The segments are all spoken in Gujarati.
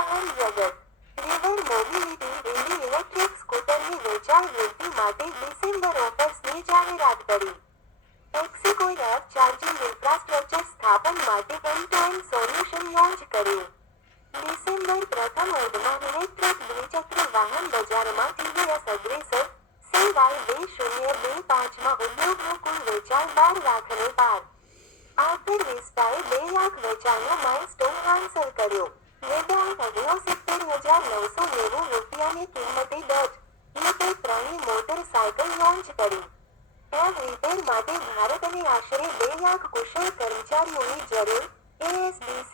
વાહન જગત. રિવર મોબિલિટી ઇન્ડી ઇલેક્ટ્રિક સ્કૂટરની વેચાણ વૃદ્ધિ માટે ડિસેમ્બર ઓફર્સની જાહેરાત કરી. એક્સિકોએ એપ ચાર્જિંગ ઇન્ફ્રાસ્ટ્રક્ચર સ્થાપન માટે એન્ડ-ટુ-એન્ડ સોલ્યુશન લોન્ચ કર્યું. ડિસેમ્બર પ્રથમ અર્ધમાં ઇલેક્ટ્રિક દ્વિચક્ર વાહન બજારમાં ટીવીએસ અગ્રેસર CY2025માં ઉદ્યોગનું કુલ વેચાણ 12 લાખને પાર. આફ્ટર વિસ્ટાએ 2 લાખ વેચાણનો માઇલસ્ટોન હાંસલ કર્યો. વેદાએ 69,990 રૂપિયાની કિંમતે ડચ 3 મોટરસાયકલ લોન્ચ કરી. એર રિપેર માટે ભારતને આશરે 2 લાખ કુશળ કર્મચારીઓની જરૂર. ASDC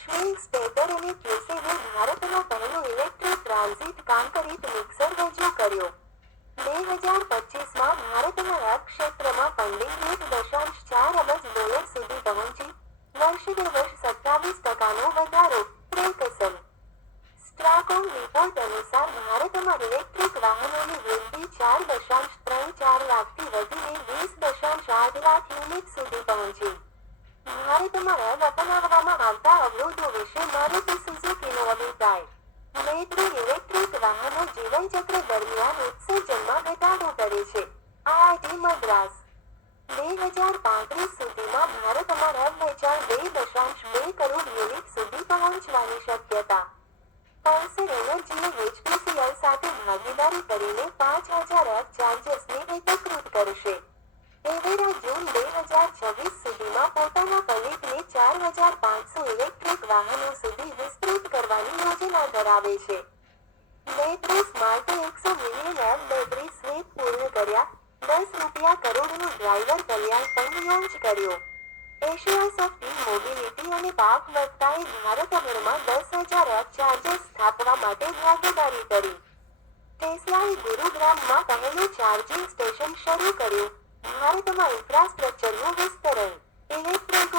શ્રી સ્પેટર અને ક્યુસેવે ભારતનો પહેલો ઇલેક્ટ્રિક ટ્રાન્ઝિટ કાંકરીટ મિક્સર રજૂ કર્યો. 2025માં ભારતના એપ ક્ષેત્રમાં ફંડિંગ $1.4 અબજ સુધી પહોંચી, વર્ષે વર્ષ 27% વધારો. પ્રેકસમ સ્ટ્રાકોમ રિપોર્ટ અનુસાર ભારતમાં ઇલેક્ટ્રિક વાહનોની વૃદ્ધિ 4.34 લાખથી વધીને 20.8 લાખ યુનિટ સુધી પહોંચી. ભારતમાં એબ અપનાવવામાં આવતા અવરોધો વિશે મારુતિ સુઝુકીનો અભિપ્રાય. મેટ્રો ઇલેક્ટ્રિક વાહનો જીવનચક્ર દરમિયાન ઉત્સર્જનમાં ઘટાડો કરે છે. IIT મદ્રાસ 2035 સુધીમાં ભારતમાં એબ વેચાણ 2.2 કરોડ યુનિટ સુધી પહોંચવાની શક્યતા. પલ્સર એનર્જીએ HPCL સાથે ભાગીદારી કરીને 5,000 એપ ચાર્જર્સને એકત્રિત કરશે. એવેરા જૂન 2026 સુધીમાં પોતાના ફ્લીટને 4,500 ઇલેક્ટ્રિક વાહનો સુધી વિસ્તૃત કરવાની યોજના ધરાવે છે. મેટ્રો સ્માર્ટે 100 મિલિયન એપ બેટરી સ્વેપ પૂર્ણ કર્યા. ₹10 કરોડનું ડ્રાઈવર કલ્યાણ ફંડ લોન્ચ કર્યો. એશિયાસ ઓફ મોબિલિટી અને પાક વક્તાએ ભારતભરમાં 10,000 એપ ચાર્જર્સ સ્થાપવા માટે ભાગીદારી કરી. ટેસ્લાએ ગુરુગ્રામમાં પહેલું ચાર્જિંગ સ્ટેશન શરૂ કર્યું. ભારતમાં ઇન્ફ્રાસ્ટ્રક્ચરનું વિસ્તરણ. Electric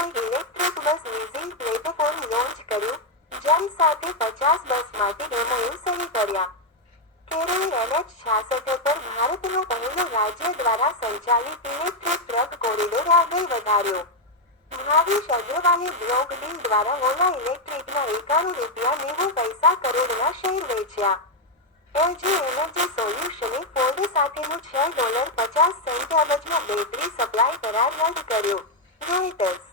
bus leasing platform launch કર્યું. જેમ સાથે 50 બસ માટે MOU સહી કર્યા. કેરળે NH66 પર ભારતનો પહેલો રાજ્ય દ્વારા સંચાલિત ઇલેક્ટ્રિક ટ્રક કોરિડોર આગળ વધાર્યો. ભાવેશ અગ્રવાલે બ્લોક ડીલ દ્વારા ઓલા ઇલેક્ટ્રિકના ₹91.90 કરોડના શેર વેચ્યા. LG એનર્જી સોલ્યુશને ફોર્ડ સાથેનું $6.50 અબજનો બેટરી સપ્લાય કરાર રદ કર્યો. રોયટર્સ